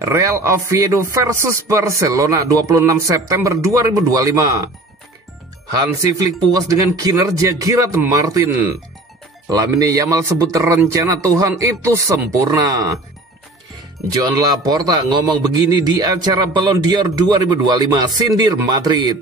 Real Oviedo versus Barcelona 26 September 2025. Hansi Flick puas dengan kinerja Gerard Martin. Lamine Yamal sebut rencana Tuhan itu sempurna. Joan Laporta ngomong begini di acara Ballon d'Or 2025 sindir Madrid.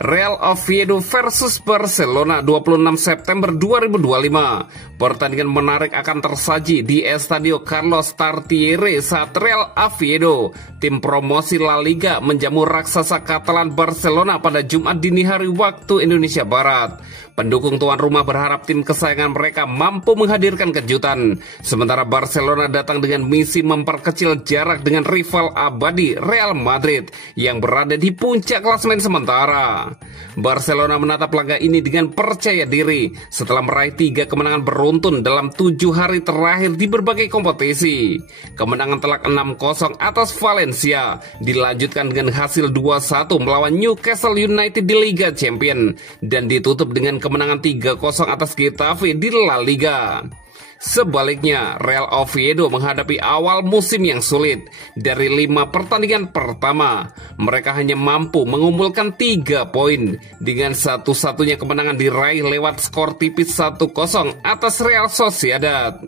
Real Oviedo versus Barcelona 26 September 2025. Pertandingan menarik akan tersaji di Estadio Carlos Tartiere saat Real Oviedo, tim promosi La Liga, menjamu raksasa Katalan Barcelona pada Jumat dini hari waktu Indonesia Barat. Pendukung tuan rumah berharap tim kesayangan mereka mampu menghadirkan kejutan. Sementara Barcelona datang dengan misi memperkecil jarak dengan rival abadi Real Madrid yang berada di puncak klasemen sementara. Barcelona menatap laga ini dengan percaya diri setelah meraih 3 kemenangan beruntun dalam 7 hari terakhir di berbagai kompetisi. Kemenangan telak 6-0 atas Valencia dilanjutkan dengan hasil 2-1 melawan Newcastle United di Liga Champions dan ditutup dengan kemenangan 3-0 atas Getafe di La Liga. Sebaliknya, Real Oviedo menghadapi awal musim yang sulit. Dari 5 pertandingan pertama, mereka hanya mampu mengumpulkan 3 poin dengan satu-satunya kemenangan diraih lewat skor tipis 1-0 atas Real Sociedad.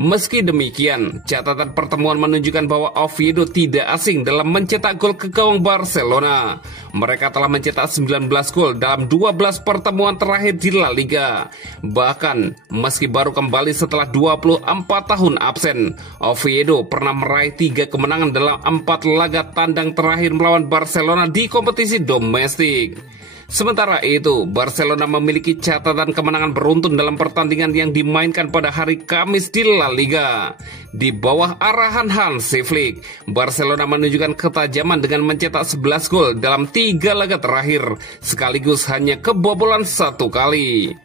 Meski demikian, catatan pertemuan menunjukkan bahwa Oviedo tidak asing dalam mencetak gol ke gawang Barcelona. Mereka telah mencetak 19 gol dalam 12 pertemuan terakhir di La Liga. Bahkan, meski baru kembali setelah 24 tahun absen, Oviedo pernah meraih 3 kemenangan dalam 4 laga tandang terakhir melawan Barcelona di kompetisi domestik. Sementara itu, Barcelona memiliki catatan kemenangan beruntun dalam pertandingan yang dimainkan pada hari Kamis di La Liga. Di bawah arahan Hansi Flick, Barcelona menunjukkan ketajaman dengan mencetak 11 gol dalam 3 laga terakhir, sekaligus hanya kebobolan 1 kali.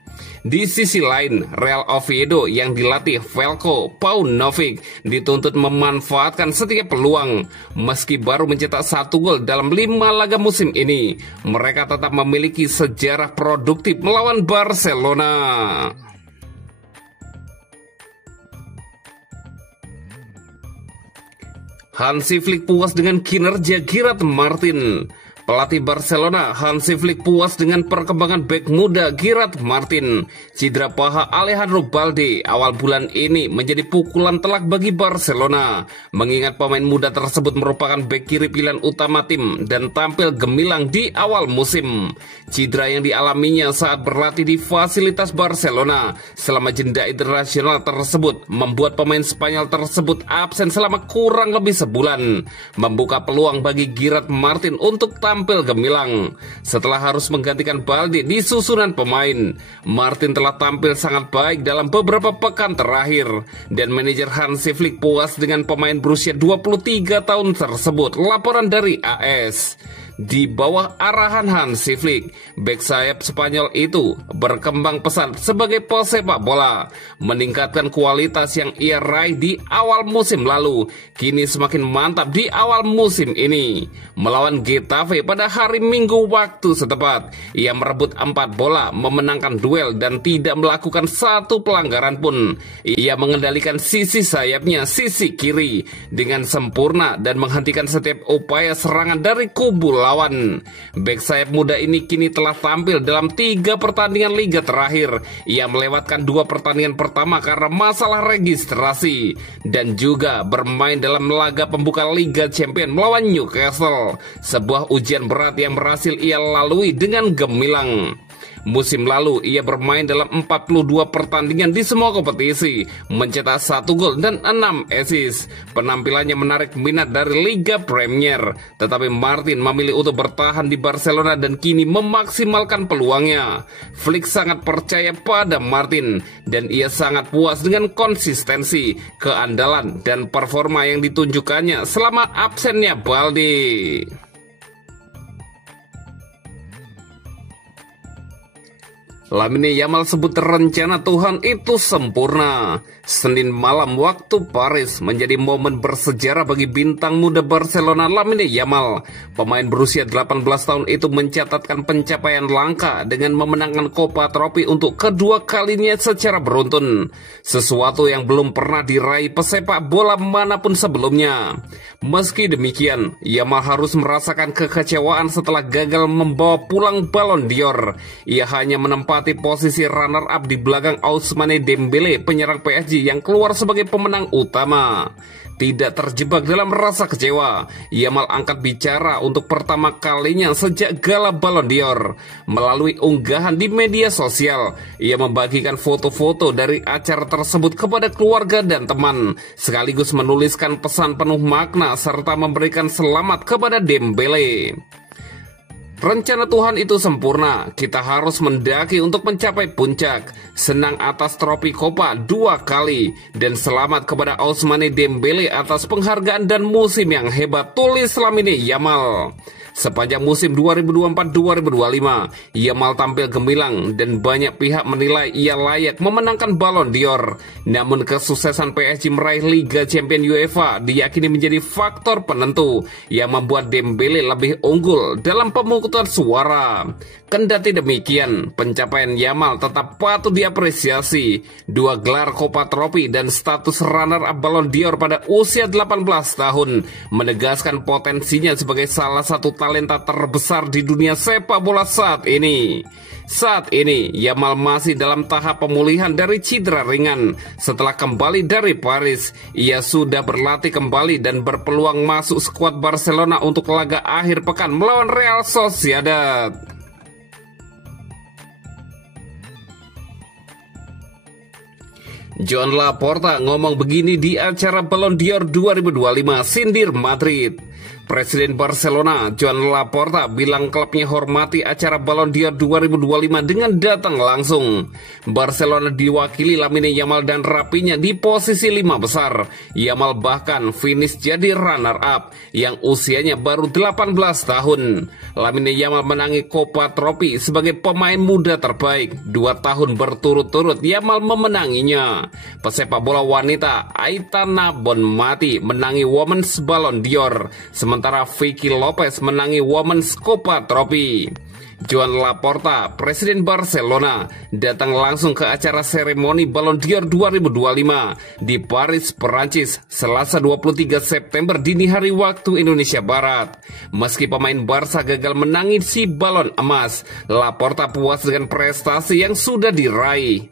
Di sisi lain, Real Oviedo yang dilatih Veljko Paunovic dituntut memanfaatkan setiap peluang. Meski baru mencetak 1 gol dalam 5 laga musim ini, mereka tetap memiliki sejarah produktif melawan Barcelona. Hansi Flick puas dengan kinerja Gerard Martin. Pelatih Barcelona Hansi Flick puas dengan perkembangan bek muda Gerard Martin. Cedera paha Alejandro Balde awal bulan ini menjadi pukulan telak bagi Barcelona, mengingat pemain muda tersebut merupakan bek kiri pilihan utama tim dan tampil gemilang di awal musim. Cedera yang dialaminya saat berlatih di fasilitas Barcelona selama jeda internasional tersebut membuat pemain Spanyol tersebut absen selama kurang lebih sebulan, membuka peluang bagi Gerard Martin untuk tampil gemilang. Setelah harus menggantikan Balde di susunan pemain, Martin telah tampil sangat baik dalam beberapa pekan terakhir, dan manajer Hansi Flick puas dengan pemain berusia 23 tahun tersebut. Laporan dari AS. Di bawah arahan Hansi Flick, bek sayap Spanyol itu berkembang pesat sebagai pesepak bola, meningkatkan kualitas yang ia raih di awal musim lalu, kini semakin mantap di awal musim ini. Melawan Getafe pada hari Minggu waktu setempat, ia merebut 4 bola, memenangkan duel dan tidak melakukan 1 pelanggaran pun. Ia mengendalikan sisi sayapnya, sisi kiri, dengan sempurna dan menghentikan setiap upaya serangan dari kubu lawan. Bek sayap muda ini kini telah tampil dalam 3 pertandingan liga terakhir. Ia melewatkan 2 pertandingan pertama karena masalah registrasi, dan juga bermain dalam laga pembuka Liga Champions melawan Newcastle, sebuah ujian berat yang berhasil ia lalui dengan gemilang. Musim lalu ia bermain dalam 42 pertandingan di semua kompetisi, mencetak 1 gol dan 6 assist. Penampilannya menarik minat dari Liga Premier, tetapi Martin memilih untuk bertahan di Barcelona dan kini memaksimalkan peluangnya. Flick sangat percaya pada Martin dan ia sangat puas dengan konsistensi, keandalan dan performa yang ditunjukkannya selama absennya Balde. Lamine Yamal sebut rencana Tuhan itu sempurna. Senin malam waktu Paris menjadi momen bersejarah bagi bintang muda Barcelona Lamine Yamal. Pemain berusia 18 tahun itu mencatatkan pencapaian langka dengan memenangkan Copa Trophy untuk kedua kalinya secara beruntun. Sesuatu yang belum pernah diraih pesepak bola manapun sebelumnya. Meski demikian, Yamal harus merasakan kekecewaan setelah gagal membawa pulang Ballon d'Or. Ia hanya menempati posisi runner-up di belakang Ousmane Dembele, penyerang PSG yang keluar sebagai pemenang utama. Tidak terjebak dalam rasa kecewa, Yamal angkat bicara untuk pertama kalinya sejak gala Ballon d'Or. Melalui unggahan di media sosial, ia membagikan foto-foto dari acara tersebut kepada keluarga dan teman, sekaligus menuliskan pesan penuh makna serta memberikan selamat kepada Dembele. Rencana Tuhan itu sempurna, kita harus mendaki untuk mencapai puncak. Senang atas trofi Copa 2 kali, dan selamat kepada Ousmane Dembele atas penghargaan dan musim yang hebat, tulis Lamine Yamal. Sepanjang musim 2024-2025, Yamal tampil gemilang dan banyak pihak menilai ia layak memenangkan Ballon d'Or. Namun kesuksesan PSG meraih Liga Champions UEFA diyakini menjadi faktor penentu yang membuat Dembele lebih unggul dalam pemungutan suara. Kendati demikian, pencapaian Yamal tetap patut diapresiasi. 2 gelar Copa Trophy dan status runner-up Ballon d'Or pada usia 18 tahun menegaskan potensinya sebagai salah satu talenta terbesar di dunia sepak bola saat ini. Saat ini, Yamal masih dalam tahap pemulihan dari cedera ringan. Setelah kembali dari Paris, ia sudah berlatih kembali dan berpeluang masuk skuad Barcelona untuk laga akhir pekan melawan Real Sociedad. Joan Laporta ngomong begini di acara Ballon d'Or 2025 sindir Madrid. Presiden Barcelona, Joan Laporta, bilang klubnya hormati acara Ballon d'Or 2025 dengan datang langsung. Barcelona diwakili Lamine Yamal dan Rapinya di posisi 5 besar. Yamal bahkan finish jadi runner-up yang usianya baru 18 tahun. Lamine Yamal menangi Copa Trophy sebagai pemain muda terbaik. 2 tahun berturut-turut Yamal memenanginya. Pesepak bola wanita Aitana Bonmati menangi Women's Ballon d'Or, sementara Vicky Lopez menangi Women's Copa Trophy. Joan Laporta, Presiden Barcelona, datang langsung ke acara seremoni Ballon d'Or 2025 di Paris, Perancis, Selasa 23 September dini hari waktu Indonesia Barat. Meski pemain Barca gagal menangisi balon emas, Laporta puas dengan prestasi yang sudah diraih.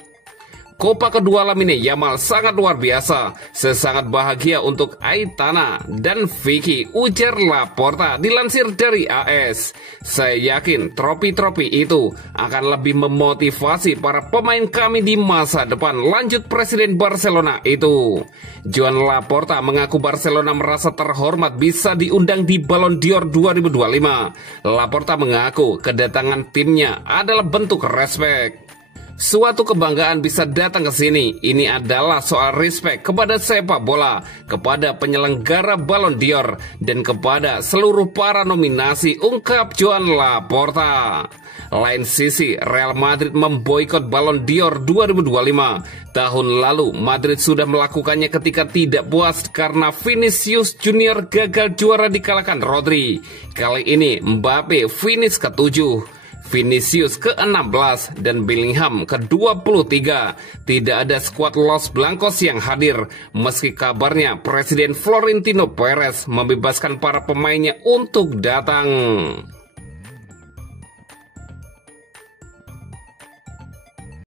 Copa kedua Lamine Yamal sangat luar biasa. Saya sangat bahagia untuk Aitana dan Vicky, ujar Laporta dilansir dari AS. Saya yakin trofi-trofi itu akan lebih memotivasi para pemain kami di masa depan, lanjut Presiden Barcelona itu. Joan Laporta mengaku Barcelona merasa terhormat bisa diundang di Ballon d'Or 2025. Laporta mengaku kedatangan timnya adalah bentuk respek. Suatu kebanggaan bisa datang ke sini. Ini adalah soal respek kepada sepak bola, kepada penyelenggara Ballon d'Or, dan kepada seluruh para nominasi, ungkap Joan Laporta. Lain sisi, Real Madrid memboikot Ballon d'Or 2025. Tahun lalu, Madrid sudah melakukannya ketika tidak puas karena Vinicius Junior gagal juara dikalahkan Rodri. Kali ini, Mbappe finish ke-7. Vinicius ke-16 dan Bellingham ke-23. Tidak ada skuad Los Blancos yang hadir, meski kabarnya Presiden Florentino Perez membebaskan para pemainnya untuk datang.